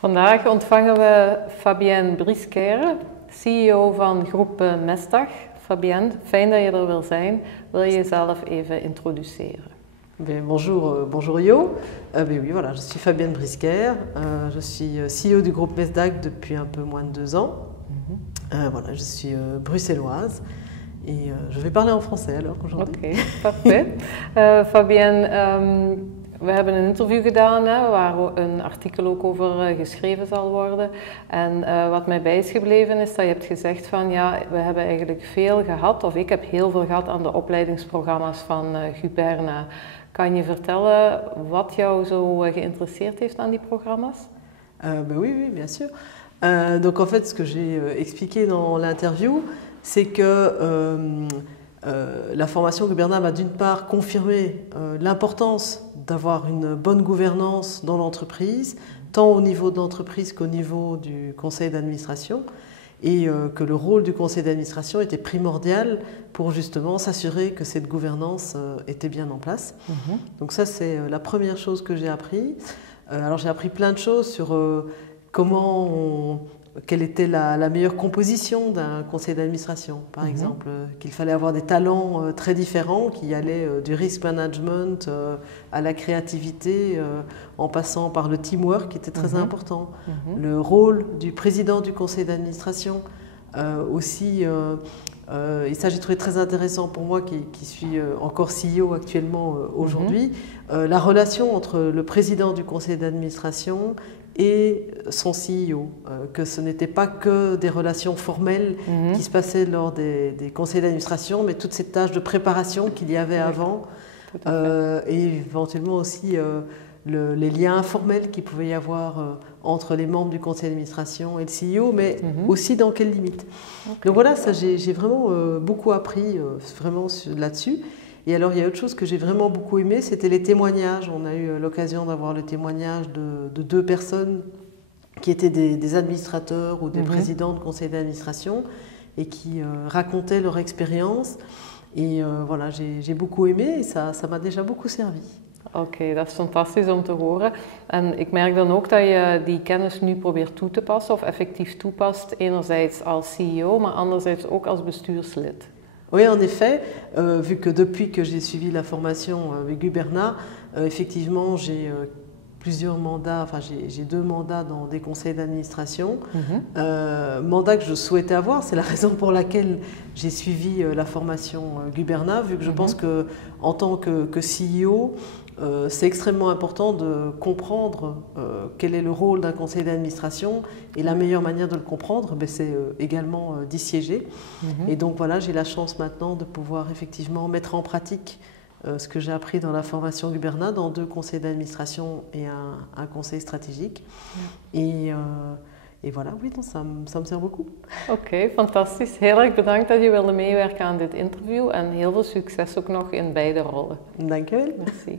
Vandaag ontvangen we Fabienne Briesquaire, CEO van groep Mestdagh. Fabienne, fijn dat je er wil zijn. Wil je jezelf even introduceren? Bonjour Yo. Oui, voilà, je suis Fabienne Briesquaire. Je suis CEO du groupe Mestdagh depuis un peu moins de 2 ans. Voilà, je suis bruxelloise et je vais parler en français alors aujourd'hui. Oké, parfait. Fabienne, we hebben een interview gedaan waar een artikel ook over geschreven zal worden. En wat mij bij is gebleven is dat je hebt gezegd van ja, we hebben eigenlijk veel gehad, of ik heb heel veel gehad aan de opleidingsprogramma's van Guberna. Kan je vertellen wat jou zo geïnteresseerd heeft aan die programma's? Oui, bien sûr. Donc en fait, ce que j'ai expliqué dans l'interview, c'est que la formation Guberna m'a d'une part confirmé l'importance d'avoir une bonne gouvernance dans l'entreprise, tant au niveau de l'entreprise qu'au niveau du conseil d'administration, et que le rôle du conseil d'administration était primordial pour justement s'assurer que cette gouvernance était bien en place. Donc ça, c'est la première chose que j'ai appris. Alors j'ai appris plein de choses sur quelle était la meilleure composition d'un conseil d'administration, par exemple, qu'il fallait avoir des talents très différents qui allaient du risk management à la créativité, en passant par le teamwork qui était très important, le rôle du président du conseil d'administration aussi, et ça j'ai trouvé très intéressant pour moi qui suis encore CEO actuellement aujourd'hui, la relation entre le président du conseil d'administration et son CEO, que ce n'était pas que des relations formelles qui se passaient lors des conseils d'administration, mais toutes ces tâches de préparation qu'il y avait avant, et éventuellement aussi les liens informels qu'il pouvait y avoir entre les membres du conseil d'administration et le CEO, mais aussi dans quelles limites. Donc voilà, ça j'ai vraiment beaucoup appris vraiment là-dessus. Et alors il y a autre chose que j'ai vraiment beaucoup aimé, c'était les témoignages. On a eu l'occasion d'avoir le témoignage de 2 personnes qui étaient des administrateurs ou des présidents de conseil d'administration et qui racontaient leur expérience. Et voilà, j'ai beaucoup aimé et ça m'a déjà beaucoup servi. Oké, dat is fantastisch om te horen. En ik merk dan ook dat je die kennis nu probeert toe te passen of effectief toepast, enerzijds als CEO, maar anderzijds ook als bestuurslid. Oui, en effet, vu que depuis que j'ai suivi la formation avec Guberna, effectivement j'ai plusieurs mandats, enfin j'ai 2 mandats dans des conseils d'administration, mandat que je souhaitais avoir, c'est la raison pour laquelle j'ai suivi la formation Guberna, vu que je pense que en tant que CEO, c'est extrêmement important de comprendre quel est le rôle d'un conseil d'administration et la meilleure manière de le comprendre, c'est également d'y siéger. Et donc voilà, j'ai la chance maintenant de pouvoir effectivement mettre en pratique ce que j'ai appris dans la formation Guberna dans 2 conseils d'administration et un conseil stratégique. Et voilà, oui, ça me sert beaucoup. Oké, fantastisch. Heel erg bedankt dat je wilde meewerken aan dit interview en heel veel succes ook nog in beide rollen. Dank je wel. Merci.